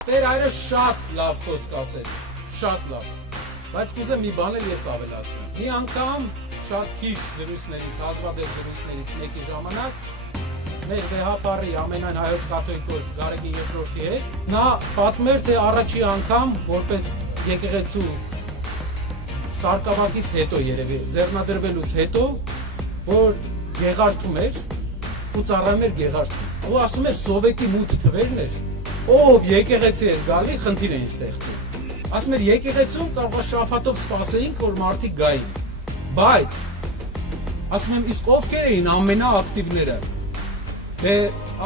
Տեր այրը շատ լավ խոսք ասեց, շատ լավ, բայց կուզեմ մի բան էլ ես ավելացնեմ։ Մի անգամ շատ քիչ զրույցներից, հազվադեպ զրույցներից մեկի ժամանակ մեր վեհապարի ամենայն հայոց կաթոլիկոս Գարեգին Երկրորդի հետ նա պատմեր, թե առաջի անգամ որպես եկեղեցու սարկավակից հետո երևի ձեռնադրվելուց հետո որ գեղարդում էր ու ծառայում էր գեղարդում ու ասում էր սովետի մութ թվերն էր ով եկեղեցի էր գալի խնդիր էին ստեղծում ասում էր եկեղեցում կարող է շաբաթով սպասեինք որ մարդիկ գային բայց ասում եմ իսկ ովքեր էին ամենաակտիվները դե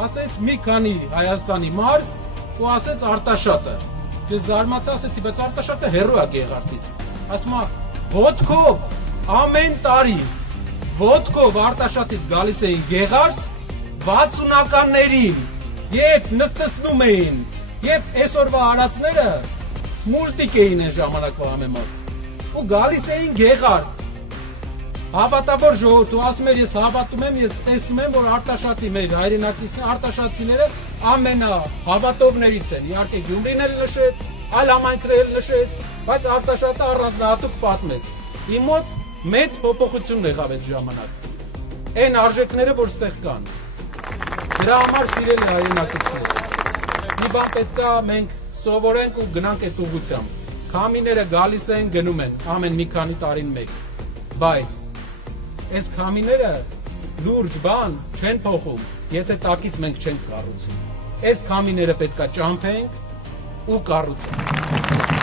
ասեց մի քանի Հայաստանի մարզ ու ասեց Արտաշատը ես զարմացա ասեցի բայց Արտաշատը հեռու է գեղարդից ասում է ոտքով ամեն տարի ոտքով Արտաշատից գալիս էին գեղարդ 60-ականներին երբ նստեցնում էին երբ այսօրվա արածները մուլտիկ էին այն ժամանակվա համեմատ ու գալիս էին գեղարդ հավատավոր ժողովուրդ ու ասում էր ես հավատում եմ ես տեսնում եմ որ Արտաշատի մեր հայրենակիցները Արտաշատցիները ամենահավատողներից են իհարկե Գյումրին էլ նշեց այլ համայնքներ էլ նշեց բայց Արտաշատը առանձնահատուկ պատմեց իմ մոտ մեծ փոփոխություն եղավ այդ ժամանակ այն արժեքները որ ստեղ կան դրա համար սիրելի հայրենակիցներ մի բան պետքա մենք սովորենք ու գնանք այդ ուղղությամբ քամիները գալիս են գնում են ամեն մի քանի տարին մեկ բայց այս քամիները լուրջ բան չեն փոխում եթե տակից մենք չենք կառուցում այս քամիները պետքա ճամփենք ու կառուցենք